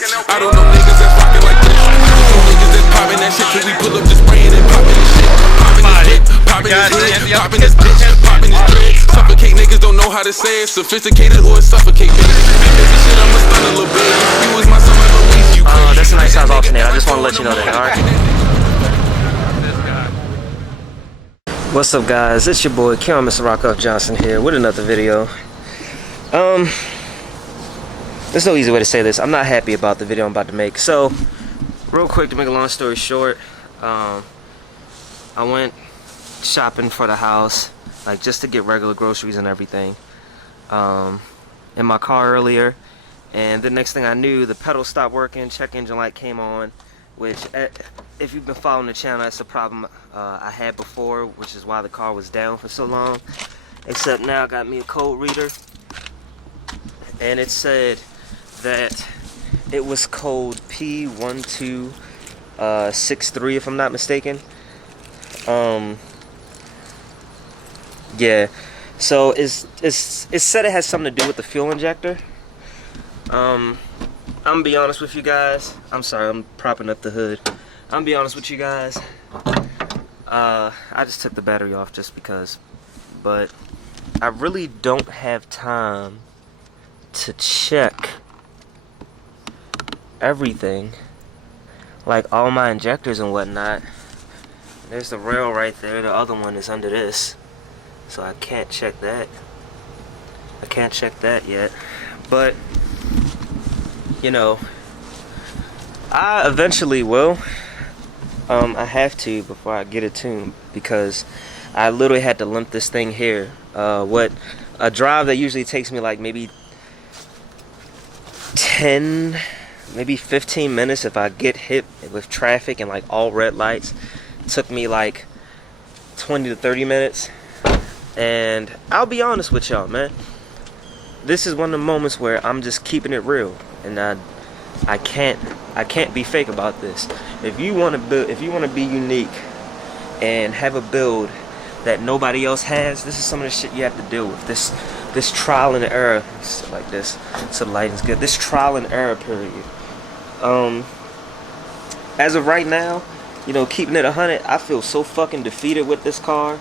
bitch. I don't know niggas that's rockin' like this. I just know niggas that's poppin' that shit till we pull up just spraying and poppin' this shit. Poppin' this whip, poppin' this hood, poppin' this bitch, poppin' this dread. Suffocate niggas don't know how to say it. Sophisticated or suffocate bitch. Baby shit, I'ma stun a little bit. You was my summer Louise, you crazy. That's a nice size alternator. I just want to let you know that, alright? What's up, guys? It's your boy, Mr. Rockoff Johnson here with another video. There's no easy way to say this. I'm not happy about the video I'm about to make. So, real quick, to make a long story short, I went shopping for the house, like just to get regular groceries and everything, in my car earlier, and the next thing I knew, the pedal stopped working, check engine light came on, which, if you've been following the channel, that's the problem I had before, which is why the car was down for so long. Except now I got me a code reader, and it said that it was code P1263, if I'm not mistaken. Yeah, so it said it has something to do with the fuel injector. I'm gonna be honest with you guys. I'm sorry, I'm propping up the hood. I'm gonna be honest with you guys. I just took the battery off just because, but I really don't have time to check everything, like all my injectors and whatnot. There's the rail right there. The other one is under this, so I can't check that. I can't check that yet, but you know, I eventually will. I have to before I get it tuned, because I literally had to limp this thing here. What a drive that usually takes me like maybe 10, maybe 15 minutes if I get hit with traffic and like all red lights, took me like 20 to 30 minutes. And I'll be honest with y'all, man, this is one of the moments where I'm just keeping it real, and I can't be fake about this. If you want to build, if you want to be unique and have a build that nobody else has, this is some of the shit you have to deal with. This trial and error, like this, so the lighting's good. This trial and error period. As of right now, you know, keeping it 100, I feel so fucking defeated with this car.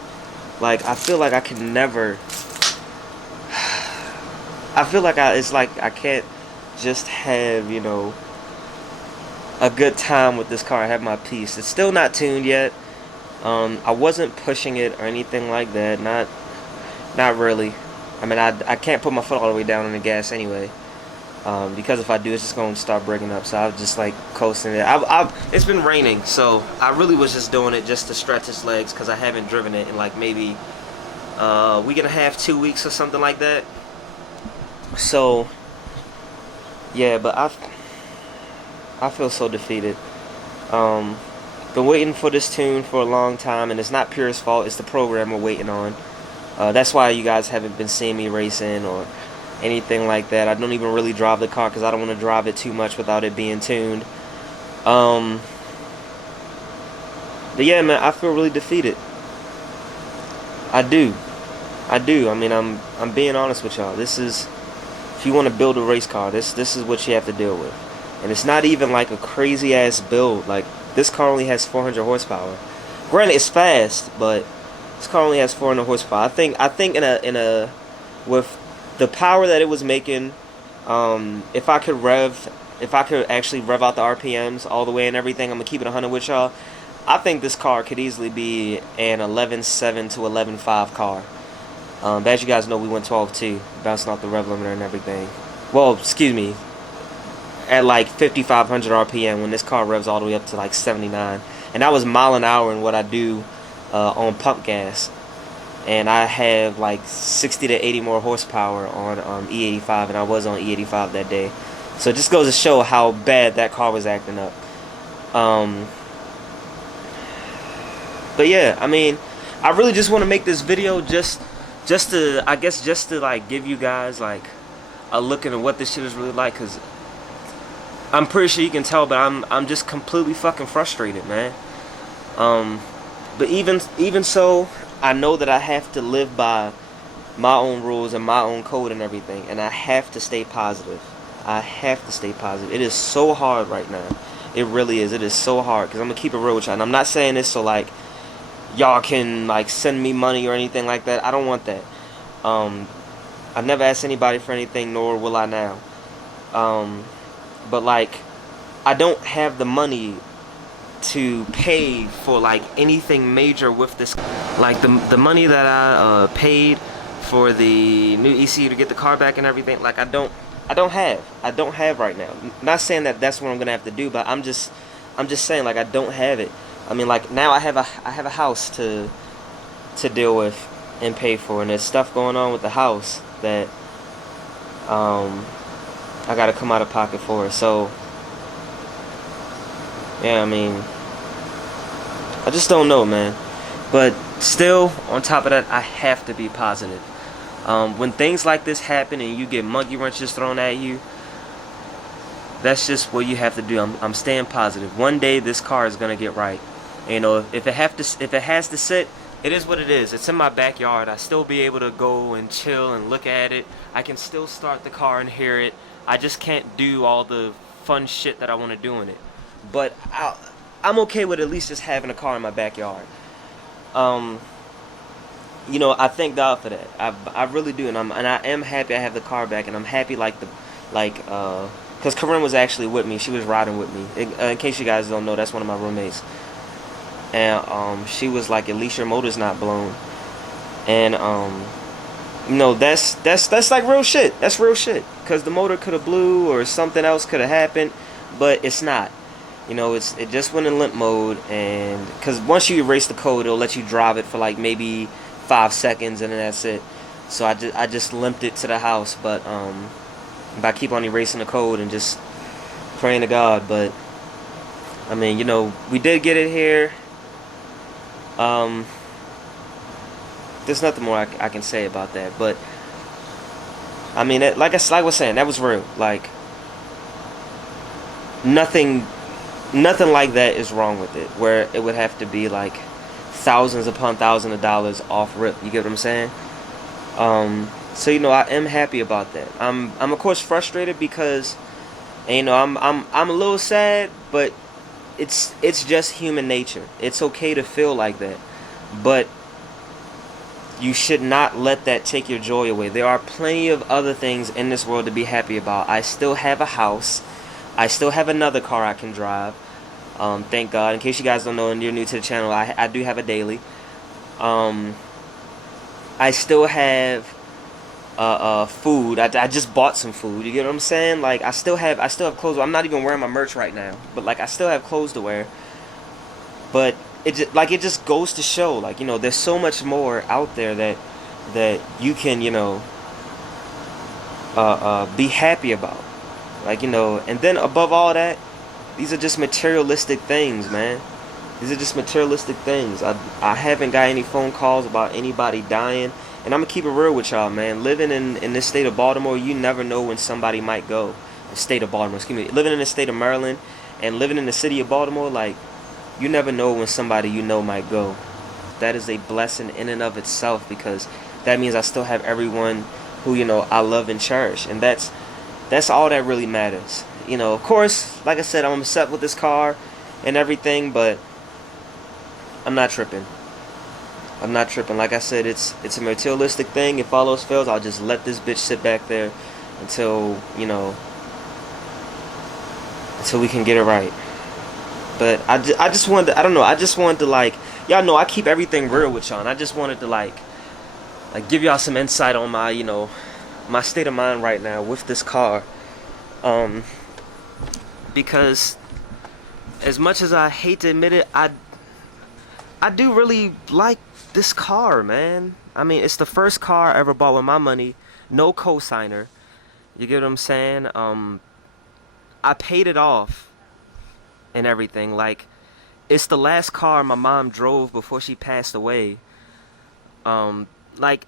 Like, I feel like I can never. I feel like it's like I can't just have, you know, a good time with this car. I have my peace. It's still not tuned yet. I wasn't pushing it or anything like that. Not really. I mean, I can't put my foot all the way down on the gas anyway, because if I do, it's just gonna start breaking up. So I was just like coasting it. It's been raining, so I really was just doing it just to stretch its legs, because I haven't driven it in like maybe a week and a half, 2 weeks or something like that. So yeah, but I feel so defeated. Been waiting for this tune for a long time, and it's not Pure's fault. It's the program we're waiting on. That's why you guys haven't been seeing me racing or anything like that. I don't even really drive the car because I don't want to drive it too much without it being tuned. But yeah, man, I feel really defeated. I do. I mean, I'm being honest with y'all. This is, if you want to build a race car, this is what you have to deal with. And it's not even like a crazy ass build. Like, this car only has 400 horsepower. Granted, it's fast, but this car only has 400 horsepower. I think in a with the power that it was making, if I could actually rev out the RPMs all the way and everything, I'm gonna keep it 100 with y'all. I think this car could easily be an 11.7 to 11.5 car. As you guys know, we went 12.2, bouncing off the rev limiter and everything. Well, excuse me, at like 5,500 RPM when this car revs all the way up to like 79, and that was mile an hour in what I do on pump gas, and I have like 60 to 80 more horsepower on E85, and I was on E85 that day. So it just goes to show how bad that car was acting up. But yeah, I mean, I really just want to make this video just to, I guess, just to like give you guys like a look into what this shit is really like, because I'm pretty sure you can tell, but I'm just completely fucking frustrated, man. But even so, I know that I have to live by my own rules and my own code and everything, and I have to stay positive. I have to stay positive. It is so hard right now. It really is. It is so hard. Because I'm going to keep it real with y'all. And I'm not saying this so, like, y'all can, like, send me money or anything like that. I don't want that. I've never asked anybody for anything, nor will I now. But, like, I don't have the money to pay for, like, anything major with this. Like, the money that I paid for the new ECU to get the car back and everything, like, I don't have right now. Not saying that that's what I'm gonna have to do, but I'm just saying, like, I don't have it. I mean, like, now I have a house to deal with and pay for, and there's stuff going on with the house that I gotta come out of pocket for. So yeah, I mean, I just don't know, man. But still, on top of that, I have to be positive. When things like this happen and you get monkey wrenches thrown at you, that's just what you have to do. I'm staying positive. One day this car is gonna get right. And, you know, if it has to sit, it is what it is. It's in my backyard. I still be able to go and chill and look at it. I can still start the car and hear it. I just can't do all the fun shit that I want to do in it. But I'm okay with at least just having a car in my backyard. You know, I thank God for that. I really do, and I am happy I have the car back, and I'm happy because Corinne was actually with me. She was riding with me. In case you guys don't know, that's one of my roommates. And she was like, at least your motor's not blown. And you know, that's like real shit. That's real shit. Cause the motor could have blew or something else could have happened, but it's not. You know, it just went in limp mode, and cause once you erase the code, it'll let you drive it for like maybe 5 seconds, and then that's it. So I just limped it to the house, but I keep on erasing the code and just praying to God. But I mean, you know, we did get it here. There's nothing more I can say about that, but I mean, like I was saying, that was real. Like, nothing like that is wrong with it, where it would have to be like thousands upon thousands of dollars off rip. You get what I'm saying? So, you know, I am happy about that. I'm of course frustrated because, you know, I'm a little sad, but it's just human nature. It's okay to feel like that, but you should not let that take your joy away. There are plenty of other things in this world to be happy about. I still have a house. I still have another car I can drive. Thank God. In case you guys don't know and you're new to the channel, I do have a daily. I still have food. I just bought some food. You get what I'm saying? Like, I still have clothes. I'm not even wearing my merch right now, but like, I still have clothes to wear. But it just goes to show, like, you know, there's so much more out there that you can, you know, be happy about. Like, you know, and then above all that, these are just materialistic things, man. These are just materialistic things. I haven't got any phone calls about anybody dying. And I'm going to keep it real with y'all, man. Living in this state of Baltimore, you never know when somebody might go. The state of Baltimore, excuse me. Living in the state of Maryland and living in the city of Baltimore, like, you never know when somebody you know might go. That is a blessing in and of itself, because that means I still have everyone who, you know, I love and cherish. And that's all that really matters. You know, of course, like I said, I'm upset with this car and everything, but I'm not tripping. I'm not tripping. Like I said, it's a materialistic thing. If all else fails, I'll just let this bitch sit back there until, you know, until we can get it right. But I just wanted to, I don't know, I just wanted to, like, y'all know I keep everything real with y'all, and I just wanted to like give y'all some insight on my, you know, my state of mind right now with this car. Because as much as I hate to admit it, I do really like this car, man. I mean, it's the first car I ever bought with my money, no cosigner. You get what I'm saying? I paid it off and everything. Like, it's the last car my mom drove before she passed away. Like,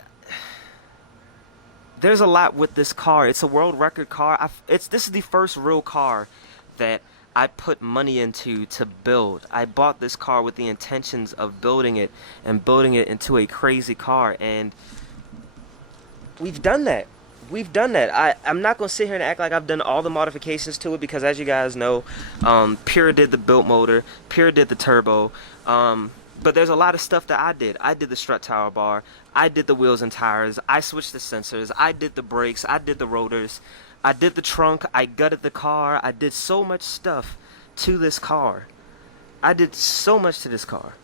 there's a lot with this car. It's a world record car. This is the first real car that I put money into to build. I bought this car with the intentions of building it and building it into a crazy car, and we've done that. we've done that. I'm not gonna sit here and act like I've done all the modifications to it, because as you guys know, Pure did the built motor, Pure did the turbo, but there's a lot of stuff that I did. I did the strut tower bar, I did the wheels and tires, I switched the sensors, I did the brakes, I did the rotors, I did the trunk, I gutted the car. I did so much stuff to this car. I did so much to this car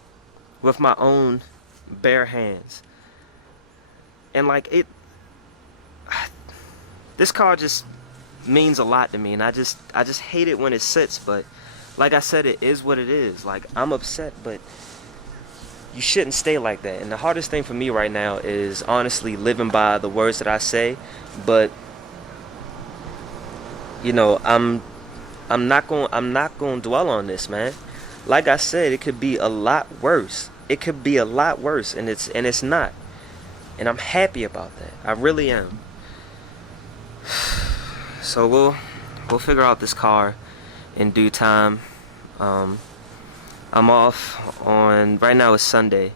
with my own bare hands. And like this car just means a lot to me, and I just hate it when it sits, but like I said, it is what it is. Like, I'm upset, but you shouldn't stay like that. And the hardest thing for me right now is honestly living by the words that I say, but you know, I'm not going to dwell on this, man. Like I said, it could be a lot worse. It could be a lot worse, and it's not. And I'm happy about that. I really am. So we'll figure out this car in due time. I'm off on, right now it's Sunday,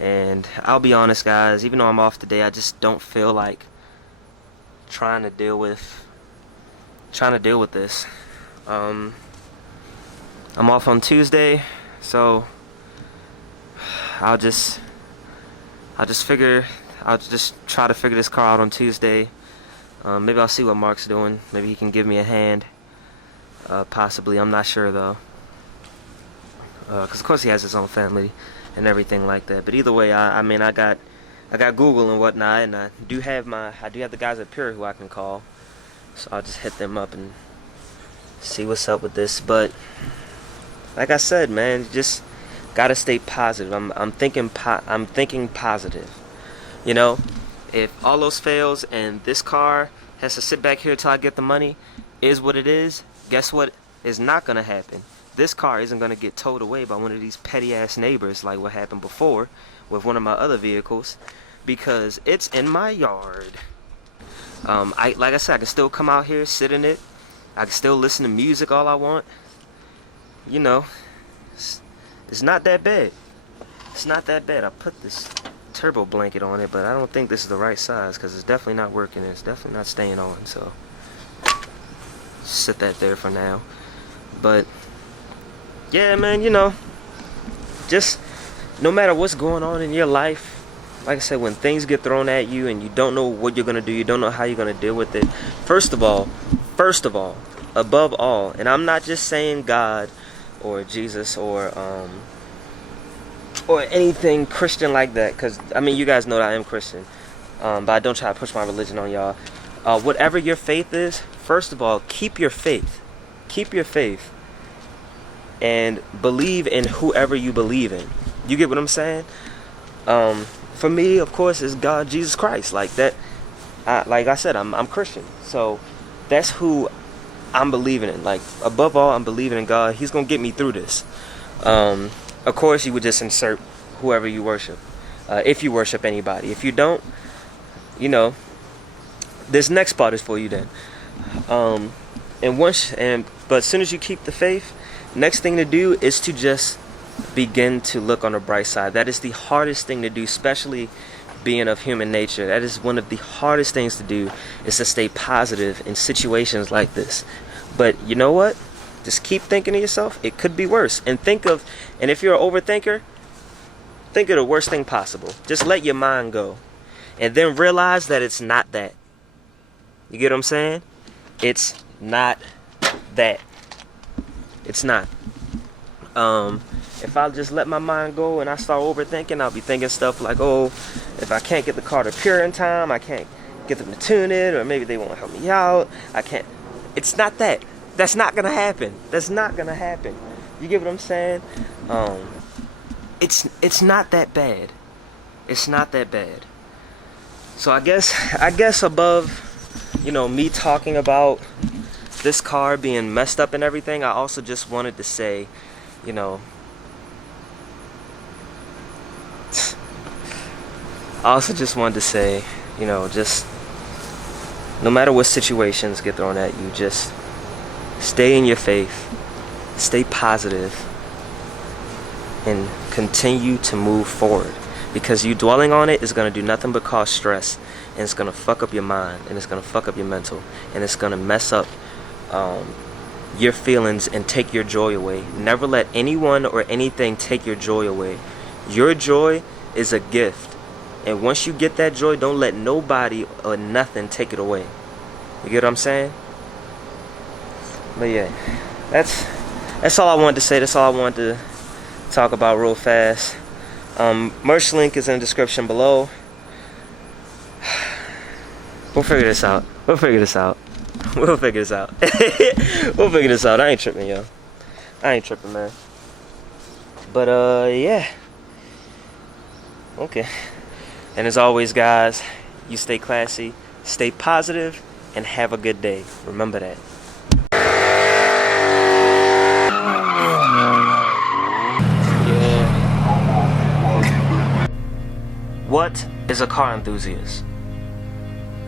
and I'll be honest, guys, even though I'm off today, I just don't feel like trying to deal with this. I'm off on Tuesday, so I'll just try to figure this car out on Tuesday. Maybe I'll see what Mark's doing. Maybe he can give me a hand. Possibly, I'm not sure though. Because of course he has his own family and everything like that. But either way, I mean, I got Google and whatnot, and I do have the guys at Pure who I can call. So I'll just hit them up and see what's up with this. But like I said, man, just gotta stay positive. I'm thinking positive. You know, if all those fails and this car has to sit back here till I get the money, is what it is. Guess what is not gonna happen? This car isn't gonna get towed away by one of these petty ass neighbors like what happened before with one of my other vehicles, because it's in my yard. Like I said, I can still come out here, sit in it. I can still listen to music all I want. You know, it's not that bad. It's not that bad. I put this turbo blanket on it, but I don't think this is the right size, because it's definitely not working. It's definitely not staying on, so sit that there for now. But yeah, man, you know, just no matter what's going on in your life, like I said, when things get thrown at you and you don't know what you're gonna do, you don't know how you're gonna deal with it. First of all, above all, and I'm not just saying God or Jesus or anything Christian like that, because I mean, you guys know that I am Christian, but I don't try to push my religion on y'all. Whatever your faith is, first of all, keep your faith, and believe in whoever you believe in. You get what I'm saying? For me, of course, is God, Jesus Christ. Like that. Like I said, I'm Christian, so that's who I'm believing in. Like, above all, I'm believing in God. He's gonna get me through this. Of course, you would just insert whoever you worship, if you worship anybody. If you don't, you know, this next part is for you then. But as soon as you keep the faith, next thing to do is to just begin to look on the bright side. That is the hardest thing to do, especially being of human nature. That is one of the hardest things to do, is to stay positive in situations like this. But you know what? Just keep thinking to yourself, it could be worse. And if you're an overthinker, think of the worst thing possible. Just let your mind go. And then realize that it's not that. You get what I'm saying? It's not that. It's not. If I just let my mind go and I start overthinking, I'll be thinking stuff like, oh, if I can't get the car to Pure in time, I can't get them to tune it, or maybe they won't help me out. I can't. It's not that. That's not gonna happen. That's not gonna happen. You get what I'm saying? It's not that bad. It's not that bad. So I guess above, you know, me talking about this car being messed up and everything, I also just wanted to say, you know, just no matter what situations get thrown at you, just stay in your faith, stay positive, and continue to move forward. because you dwelling on it is going to do nothing but cause stress, and it's going to fuck up your mind, and it's going to fuck up your mental, and it's going to mess up your feelings and take your joy away. Never let anyone or anything take your joy away. Your joy is a gift, and once you get that joy, don't let nobody or nothing take it away. You get what I'm saying? But yeah, that's all I wanted to say. That's all I wanted to talk about real fast. Merch link is in the description below. We'll figure this out. We'll figure this out. We'll figure this out. We'll figure this out. I ain't tripping, yo. I ain't tripping, man. But yeah. Okay. And as always, guys, you stay classy, stay positive, and have a good day. Remember that. What is a car enthusiast?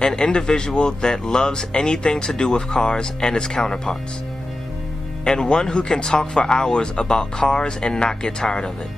An individual that loves anything to do with cars and its counterparts, and one who can talk for hours about cars and not get tired of it.